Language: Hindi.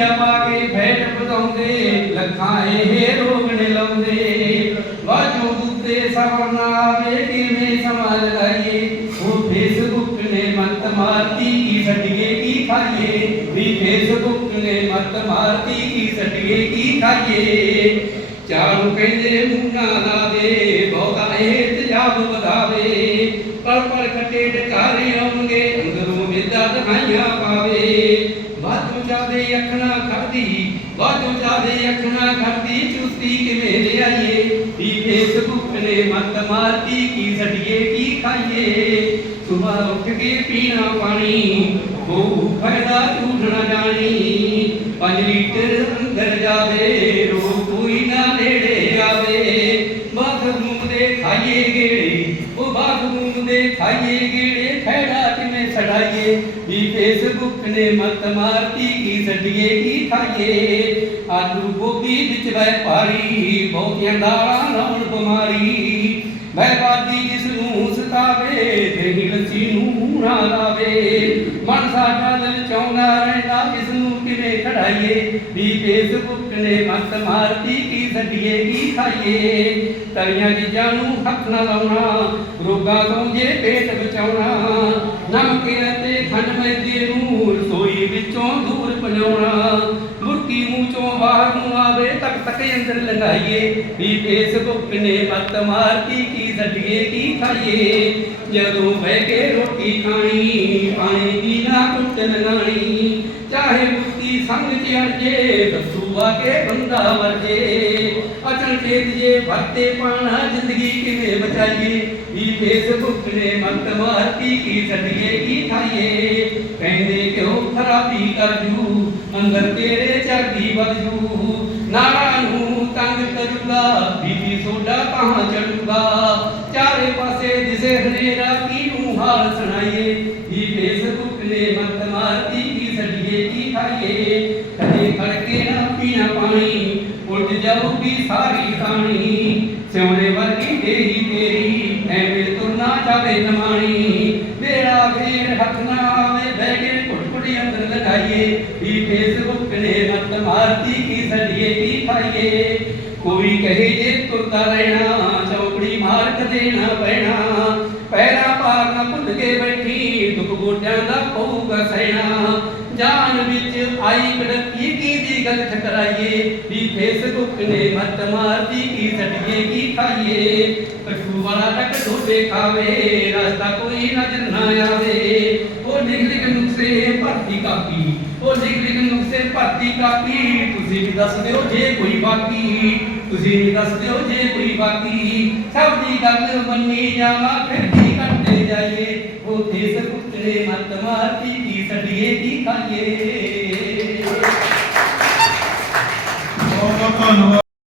ਆ ਪਾ ਕੇ ਫੈਟ ਵਧਾਉਂਦੇ, ਲੱਖਾਂ ਇਹ ਰੋਗ ਨੇ ਲਾਉਂਦੇ। ਵਾਜੋ ਦੁੱਤੇ ਸਵਰਨਾ ਆਵੇ ਕਿਵੇਂ ਸਮਾ ਲਗਾਈਏ ਉਹ ਫੇਸਬੁੱਕ ਨੇ ਮੱਤ ਮਾਰਤੀ ਕੀ ਛੱਡੀਏ ਕੀ ਖਾਈਏ। ਵੀ ਫੇਸਬੁੱਕ ਨੇ ਮੱਤ ਮਾਰਤੀ ਕੀ ਛੱਡੀਏ ਕੀ ਖਾਈਏ। ਚਾਰੂ ਕਹਿੰਦੇ ਮੂੰਹਾਂ ਲਾਵੇ ਬਹੁਤਾ ਇਹ ਤਜਾਬ ਵਧਾਵੇ। ਪਲ ਪਲ ਖੱਟੇ ਢਕਾਰੇ ਆਉਣਗੇ, ਅੰਦਰੋਂ ਵਿਦਾ ਦਿਖਾਈਆਂ ਪਾਵੇ ਵਾਧੂ ਜਾਦੇ ਅੱਖਣਾ ਖੜਦੀ ਵਾਧੂ ਜਾਦੇ ਅੱਖਣਾ ਖੜਦੀ ਚੁਸਤੀ ਕਿਵੇਂ ਲਿਆਈਏ ਵੀ ਫੇਸਬੁੱਕ ਨੇ ਮੱਤ ਮਾਰਤੀ ਕੀ ਛੱਡੀਏ ਕੀ ਖਾਈਏ ਸੁਬਾਹ ਉੱਠ ਕੇ ਪੀਣਾ ਪਾਣੀ ਉਹ ਫਾਇਦਾ ਝੂਠ ਨਾ ਜਾਣੀ ਪੰਜ ਲੀਟਰ ਅੰਦਰ ਜਾਵੇ ਰੋ ਕੋਈ ਨਾ ਨੇੜੇ ਆਵੇ ਬਾਥਰੂਮ ਦੇ ਖਾਈਏ ਗੇੜੇ ਉਹ ਬਾਥਰੂਮ ਦੇ ਖਾਈਏ ਗੇੜੇ ਖੈੜਾ ਕਿਵੇਂ बीपे से भुखने मत मारती की सडिए की खाइए आलू गोभी बिच वह पारी बहुतियां दाला लाउन बिमारी ਬਹਿਬਾਦੀ ਜਿਸ ਨੂੰ ਸਤਾਵੇ ਤੇਰੀ ਲੱਸੀ ਨੂੰ ਨਾ ਲਾਵੇ। ਮਨ ਸਾਡਾ ਲਲਚਾਉਂਦਾ ਰਹਿੰਦਾ, ਇਸ ਨੂੰ ਕਿਵੇਂ ਖੜਾਈਏ? ਵੀ ਪੇਸ ਨੇ ਮਤ ਮਾਰਤੀ ਕੀ ਸੱਡੀਏ ਕੀ ਖਾਈਏ? ਤਰੀਆਂ ਦੀ ਜਾਨੂ ਹੱਥ ਨਾ ਲਾਉਣਾ, ਰੋਗਾਂ ਤੋਂ ਜੇ ਪੇਟ ਬਚਾਉਣਾ। ਨਮਕੀਨ अंदर लगाइए। पीते को पिने भक्त मारती की सटिए की खाइए। जदों बह के रोटी खानी पानी दी ना कुट लगानी चाहे उसकी संग चढ़जे दसूबा के बंदा मरजे। अचल के दिए भक्ते पाना, ज़िंदगी किने बचाइए। ई पीते सब पिने भक्त मारती की सटिए की खाइए। कहने क्यों खराबी कर जू अंदर तेरे चढ़ी बजू नारायण रंग करूँगा बीबी सोडा कहाँ चढ़ूँगा? चारे पासे जिसे हनेरा की नुहार सुनाइए ये फेसबुक ने मत मारती की सड़िए की खाइए। कहे करके ना पीना पानी, उठ जाऊँगी सारी कहानी। सोने वर्गी तेरी तेरी, ऐ मेरे तो ना जावे नमानी मेरा फेर हक अंदर लगाइए ई फेसबुक ने मत मारती की सड़िए की पाइए कोई कहे जे तुरता रहना चौकड़ी मार्क देना पैना। पैरा पार ना भुल के बैठी, दुख गोटियाँ दा पऊगा सैना जान विच आई कड़की की दी गल ठकराइए ई फेसबुक ने मत मारती की सड़िए की खाइए पशु वाला रख धोबे खावे, रास्ता कोई नज़र ना आवे। ਭਰਤੀ ਕਾਪੀ ਉਹ ਲਿਖ ਲਿਖ ਨੁਕਸੇ ਭਰਤੀ ਕਾਪੀ ਤੁਸੀਂ ਵੀ ਦੱਸ ਦਿਓ ਜੇ ਕੋਈ ਬਾਕੀ ਤੁਸੀਂ ਵੀ ਦੱਸ ਦਿਓ ਜੇ ਕੋਈ ਬਾਕੀ ਸਭ ਦੀ ਗੱਲ ਮੰਨੀ ਜਾਵਾਂ ਫਿਰ ਕੀ ਕਰਦੇ ਜਾਈਏ ਉਹ ਫੇਸਬੁੱਕ ਨੇ ਮਤ ਮਾਰਦੀ ਕੀ ਛੱਡੀਏ ਕੀ ਖਾਈਏ ਬਹੁਤ ਬਹੁਤ ਧੰਨਵਾਦ